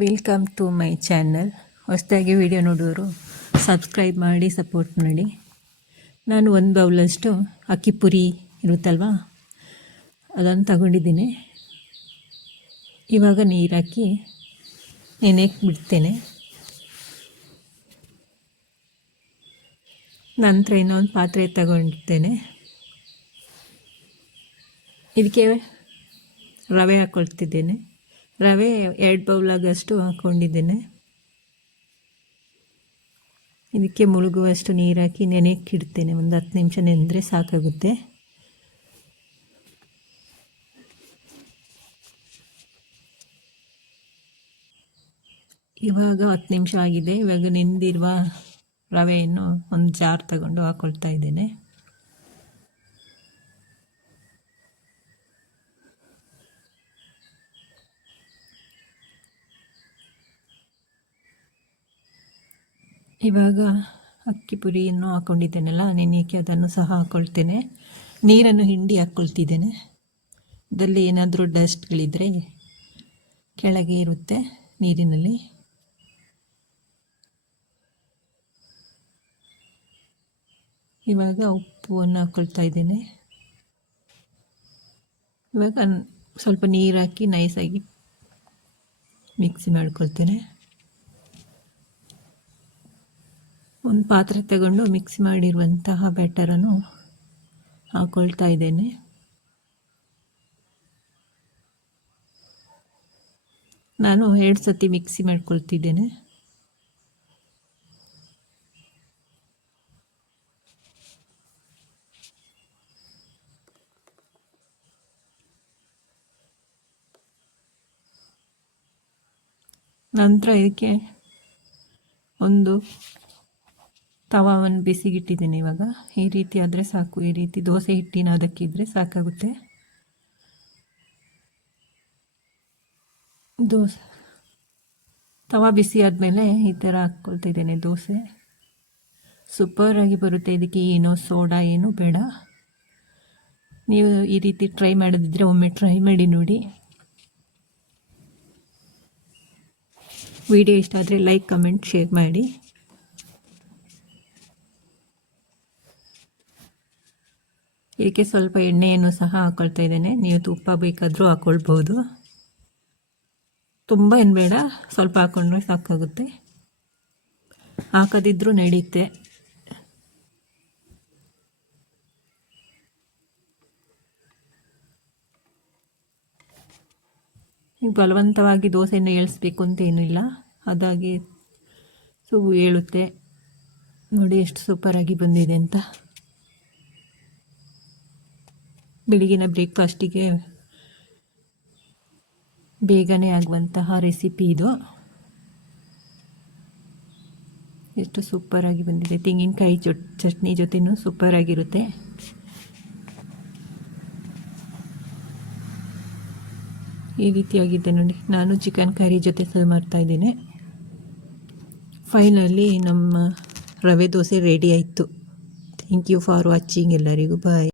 Welcome to my channel. ಹೊಸದಾಗಿ video ನೋಡೋರು subscribe ಮಾಡಿ ಸಪೋರ್ಟ್ ಮಾಡಿ. ನಾನು ಒಂದು ಬೌಲಷ್ಟು ಅಕ್ಕಿ ಪುರಿ ಇರುತ್ತಲ್ವ, ಅದನ್ನು ತಗೊಂಡಿದ್ದೀನಿ. ಇವಾಗ ನೀರು ಹಾಕಿ ನೆನೆಯಕ್ಕೆ ಬಿಡ್ತೇನೆ. ನಂತರ ಇನ್ನೊಂದು ಪಾತ್ರೆ ತಗೊಂಡಿರ್ತೇನೆ. ಇದಕ್ಕೆ ರವೆ ಹಾಕ್ಕೊಳ್ತಿದ್ದೇನೆ. ರವೆ 2 ಬೌಲಾಗಷ್ಟು ಹಾಕ್ಕೊಂಡಿದ್ದೇನೆ. ಇದಕ್ಕೆ ಮುಳುಗುವಷ್ಟು ನೀರು ಹಾಕಿ ನೆನೆಯಕ್ಕೆ ಇಡ್ತೇನೆ. ಒಂದು 10 ನಿಮಿಷ ನೆನೆದ್ರೆ ಸಾಕಾಗುತ್ತೆ. ಇವಾಗ 10 ನಿಮಿಷ ಆಗಿದೆ. ಇವಾಗ ನೆಂದಿರುವ ರವೆಯನ್ನು ಒಂದು ಜಾರ್ ತಗೊಂಡು ಹಾಕ್ಕೊಳ್ತಾ ಇದ್ದೇನೆ. ಇವಾಗ ಅಕ್ಕಿ ಪುರಿಯನ್ನು ಹಾಕ್ಕೊಂಡಿದ್ದೇನಲ್ಲ ನೆನೆಯಕ್ಕೆ, ಅದನ್ನು ಸಹ ಹಾಕ್ಕೊಳ್ತೇನೆ. ನೀರನ್ನು ಹಿಂಡಿ ಹಾಕ್ಕೊಳ್ತಿದ್ದೇನೆ. ಇದರಲ್ಲಿ ಏನಾದರೂ ಡಸ್ಟ್ಗಳಿದ್ದರೆ ಕೆಳಗೆ ಇರುತ್ತೆ ನೀರಿನಲ್ಲಿ. ಇವಾಗ ಉಪ್ಪನ್ನು ಹಾಕ್ಕೊಳ್ತಾ ಇದ್ದೇನೆ. ಇವಾಗ ಸ್ವಲ್ಪ ನೀರು ಹಾಕಿ ನೈಸಾಗಿ ಮಿಕ್ಸಿ ಮಾಡ್ಕೊಳ್ತೇನೆ. ಒಂದು ಪಾತ್ರೆ ತಗೊಂಡು ಮಿಕ್ಸ್ ಮಾಡಿರುವಂತಹ ಬ್ಯಾಟರನ್ನು ಹಾಕ್ಕೊಳ್ತಾ ಇದ್ದೇನೆ. ನಾನು 2 ಸತಿ ಮಿಕ್ಸಿ ಮಾಡ್ಕೊಳ್ತಿದ್ದೇನೆ. ನಂತರ ಇದಕ್ಕೆ ಒಂದು ತವಾವನ್ನು ಬಿಸಿಗಿಟ್ಟಿದ್ದೇನೆ. ಇವಾಗ ಈ ರೀತಿ ಆದರೆ ಸಾಕು. ಈ ರೀತಿ ದೋಸೆ ಹಿಟ್ಟಿನ ಅದಕ್ಕಿದ್ರೆ ಸಾಕಾಗುತ್ತೆ. ತವಾ ಬಿಸಿ ಆದಮೇಲೆ ಈ ಥರ ಹಾಕ್ಕೊಳ್ತಾ ಇದ್ದೇನೆ. ದೋಸೆ ಸೂಪರಾಗಿ ಬರುತ್ತೆ. ಇದಕ್ಕೆ ಏನೋ ಸೋಡಾ ಏನೂ ಬೇಡ. ನೀವು ಈ ರೀತಿ ಟ್ರೈ ಮಾಡೋದಿದ್ರೆ ಒಮ್ಮೆ ಟ್ರೈ ಮಾಡಿ ನೋಡಿ. ವಿಡಿಯೋ ಇಷ್ಟ ಆದರೆ ಲೈಕ್, ಕಮೆಂಟ್, ಶೇರ್ ಮಾಡಿ. ಇದಕ್ಕೆ ಸ್ವಲ್ಪ ಎಣ್ಣೆಯನ್ನು ಸಹ ಹಾಕ್ಕೊಳ್ತಾ ಇದ್ದೇನೆ. ನೀವು ತುಪ್ಪ ಬೇಕಾದರೂ ಹಾಕ್ಕೊಳ್ಬೋದು. ತುಂಬ ಏನು ಬೇಡ, ಸ್ವಲ್ಪ ಹಾಕ್ಕೊಂಡ್ರೆ ಸಾಕಾಗುತ್ತೆ. ಹಾಕದಿದ್ರೂ ನಡೆಯುತ್ತೆ. ಈಗ ಬಲವಂತವಾಗಿ ದೋಸೆಯನ್ನು ಏಳಿಸ್ಬೇಕು ಅಂತ ಏನಿಲ್ಲ, ಅದಾಗಿ ಏಳುತ್ತೆ. ನೋಡಿ ಎಷ್ಟು ಸೂಪರಾಗಿ ಬಂದಿದೆ ಅಂತ. ಬೆಳಗಿನ ಬ್ರೇಕ್ಫಾಸ್ಟಿಗೆ ಬೇಗನೆ ಆಗುವಂತಹ ರೆಸಿಪಿ ಇದು. ಎಷ್ಟು ಸೂಪರಾಗಿ ಬಂದಿದೆ. ತೆಂಗಿನಕಾಯಿ ಚಟ್ನಿ ಜೊತೆನೂ ಸೂಪರಾಗಿರುತ್ತೆ. ಈ ರೀತಿಯಾಗಿದೆ ನೋಡಿ. ನಾನು ಚಿಕನ್ ಕರಿ ಜೊತೆ ಸರ್ವ್ ಮಾಡ್ತಾಯಿದ್ದೀನಿ. ಫೈನಲಿ ನಮ್ಮ ರವೆ ದೋಸೆ ರೆಡಿ ಆಯಿತು. Thank you for watching. ಎಲ್ಲರಿಗೂ ಬಾಯ್.